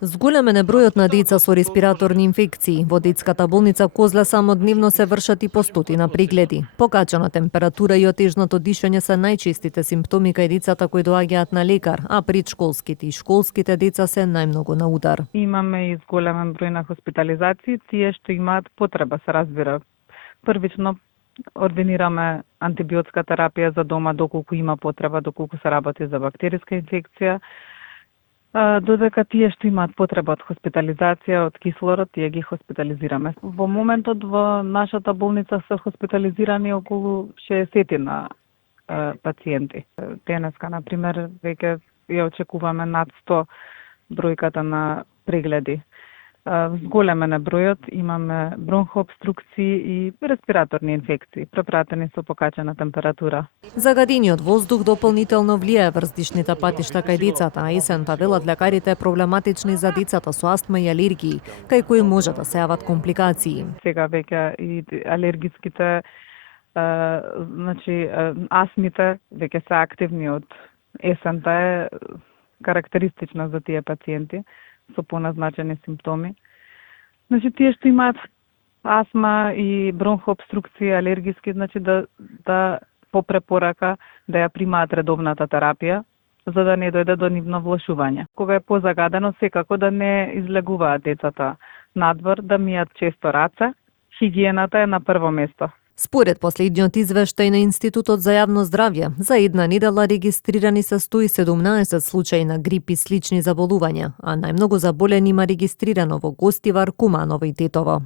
Зголемен е бројот на деца со респираторни инфекции. Во детската болница Козле само дневно се вршат и по стотина прегледи. Покачена температура и отежното дишење се најчестите симптоми кај децата кои доаѓаат на лекар, а предшколските и школските деца се најмногу на удар. Имаме и зголемен број на хоспитализации, тие што имаат потреба, се разбира. Првично ординираме антибиотска терапија за дома доколку има потреба, доколку се работи за бактериска инфекција. Додека тие што имаат потреба од хоспитализација, од кислород, тие ги хоспитализираме. Во моментот во нашата болница се хоспитализирани околу 60 пациенти. Денеска, например, веќе ја очекуваме над 100 бројката на прегледи. Зголемен е бројот, имаме бронхообструкции и респираторни инфекции, препратени со покачена температура. Загадениот воздух дополнително влијае врз дишните патишта кај децата, а есента, велат лекарите, е проблематични за децата со астма и алергии, кај кои може да се јават компликации. Сега веќе и алергиските, астмите веќе се активни од есента, е карактеристична за тие пациенти со поназначени симптоми. Тие што имаат астма и бронхообструкција, алергиски, да по препорака да ја примаат редовната терапија, за да не дојде до нивно влошување. Кога е позагадено, секако да не излегуваат децата надвор, да мијат често раце. Хигиената е на прво место. Според последниот извештај на Институтот за јавно здравје, за една недела регистрирани се 117 случаи на грип и слични заболувања, а најмногу заболени има регистрирано во Гостивар, Куманово и Тетово.